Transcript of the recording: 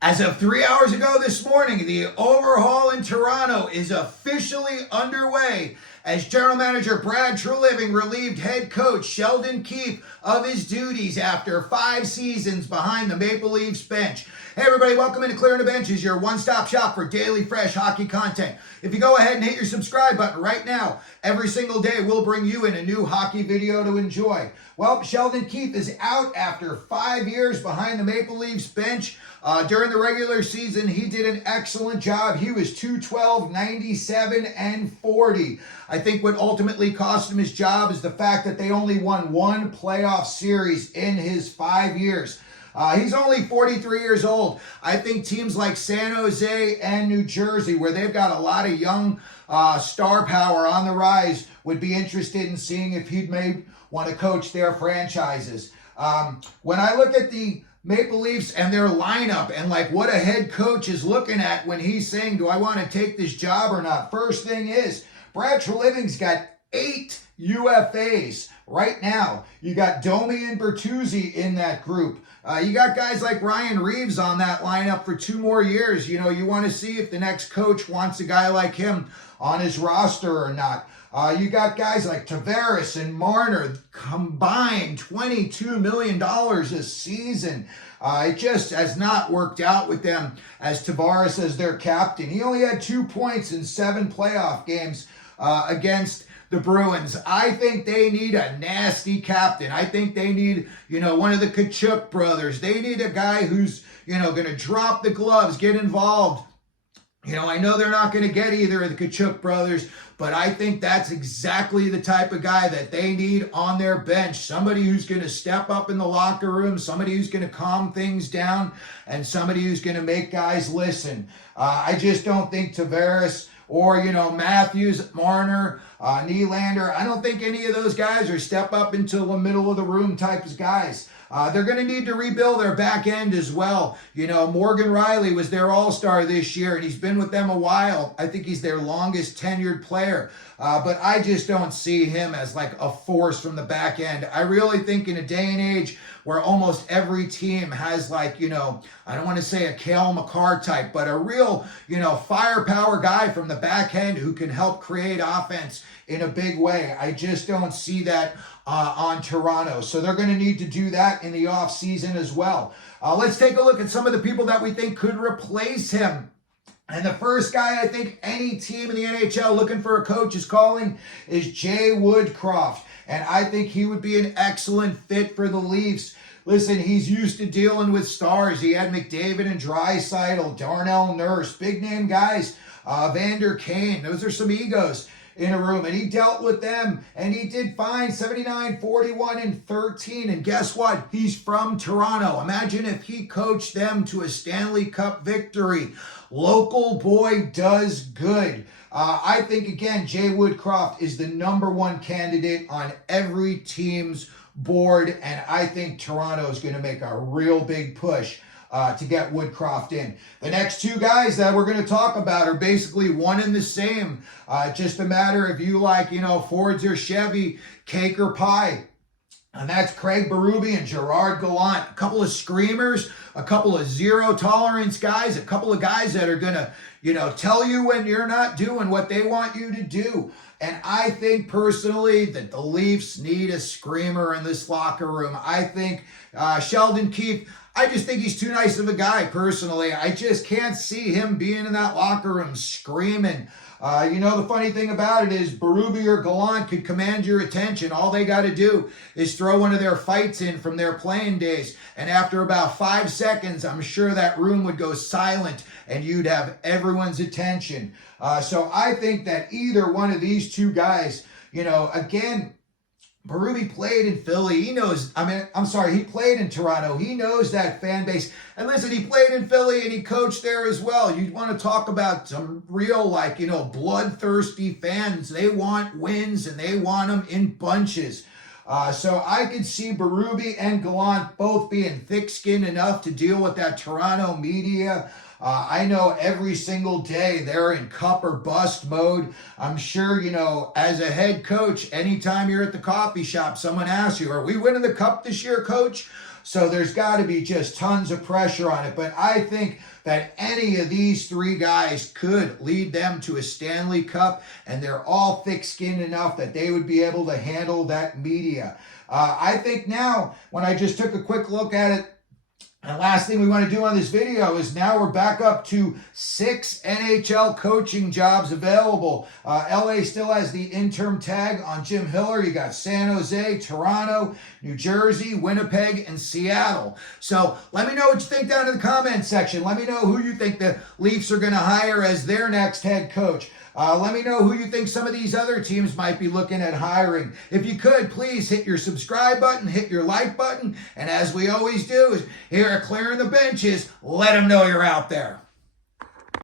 As of 3 hours ago this morning, the overhaul in Toronto is officially underway as General Manager Brad Treliving relieved head coach Sheldon Keefe of his duties after 5 seasons behind the Maple Leafs bench. Hey everybody, welcome into Clearing the Benches, your one-stop shop for daily fresh hockey content. If you go ahead and hit your subscribe button right now, every single day we'll bring you in a new hockey video to enjoy. Well, Sheldon Keefe is out after 5 years behind the Maple Leafs bench. During the regular season, he did an excellent job. He was 212, 97, and 40. I think what ultimately cost him his job is the fact that they only won one playoff series in his 5 years. He's only 43 years old. I think teams like San Jose and New Jersey, where they've got a lot of young star power on the rise, would be interested in seeing if he'd may want to coach their franchises. When I look at the Maple Leafs and their lineup and like what a head coach is looking at when he's saying, do I want to take this job or not? First thing is, Brad Treliving's got 8 UFAs right now. You got Domi and Bertuzzi in that group. You got guys like Ryan Reeves on that lineup for 2 more years. You know, you want to see if the next coach wants a guy like him on his roster or not. You got guys like Tavares and Marner, combined $22 million a season. It just has not worked out with them as Tavares as their captain. He only had 2 points in 7 playoff games against the Bruins. I think they need a nasty captain. I think they need, one of the Tkachuk brothers. They need a guy who's, going to drop the gloves, get involved. I know they're not going to get either of the Tkachuk brothers, but I think that's exactly the type of guy that they need on their bench. Somebody who's going to step up in the locker room, somebody who's going to calm things down, and somebody who's going to make guys listen. I just don't think Tavares or, Matthews, Marner, Nylander, I don't think any of those guys are step up into the middle of the room type of guys. They're going to need to rebuild their back end as well. Morgan Rielly was their all-star this year, and he's been with them a while. I think he's their longest tenured player. But I just don't see him as like a force from the back end. I really think in a day and age where almost every team has like, I don't want to say a Cale Makar type, but a real, firepower guy from the back end who can help create offense in a big way. I just don't see that on Toronto. So they're going to need to do that in the offseason as well. Let's take a look at some of the people that we think could replace him. And the first guy I think any team in the NHL looking for a coach is calling is Jay Woodcroft. And I think he would be an excellent fit for the Leafs. Listen, he's used to dealing with stars. He had McDavid and Draisaitl, Darnell Nurse, big name guys, Vander Kane. Those are some egos in a room, and he dealt with them, and he did fine, 79, 41, and 13, and guess what? He's from Toronto. Imagine if he coached them to a Stanley Cup victory. Local boy does good. I think, again, Jay Woodcroft is the #1 candidate on every team's board, and I think Toronto is going to make a real big push to get Woodcroft in. The next 2 guys that we're going to talk about are basically one and the same. Just a matter if you like, Fords or Chevy, cake or pie. And that's Craig Berube and Gerard Gallant. A couple of screamers, a couple of zero tolerance guys, a couple of guys that are going to, tell you when you're not doing what they want you to do. And I think personally that the Leafs need a screamer in this locker room. I think Sheldon Keefe, I just think he's too nice of a guy personally. I just can't see him being in that locker room screaming. The funny thing about it is Berube or Gallant could command your attention. All they got to do is throw one of their fights in from their playing days. And after about 5 seconds, I'm sure that room would go silent and you'd have everyone's attention. So I think that either one of these 2 guys, again, Berube played in Philly. He knows, he played in Toronto. He knows that fan base. And listen, he played in Philly and he coached there as well. You want to talk about some real, bloodthirsty fans. They want wins and they want them in bunches. So I could see Berube and Gallant both being thick-skinned enough to deal with that Toronto media. I know every single day they're in cup or bust mode. I'm sure, as a head coach, anytime you're at the coffee shop, someone asks you, are we winning the cup this year, coach? So there's got to be just tons of pressure on it. But I think that any of these three guys could lead them to a Stanley Cup, and they're all thick-skinned enough that they would be able to handle that media. I think now, when I just took a quick look at it, and the last thing we want to do on this video is now we're back up to 6 NHL coaching jobs available. LA still has the interim tag on Jim Hiller. You got San Jose, Toronto, New Jersey, Winnipeg, and Seattle. So let me know what you think down in the comments section. Let me know who you think the Leafs are going to hire as their next head coach. Let me know who you think some of these other teams might be looking at hiring. If you could, please hit your subscribe button, hit your like button, and as we always do, here at Clearing the Benches, let them know you're out there.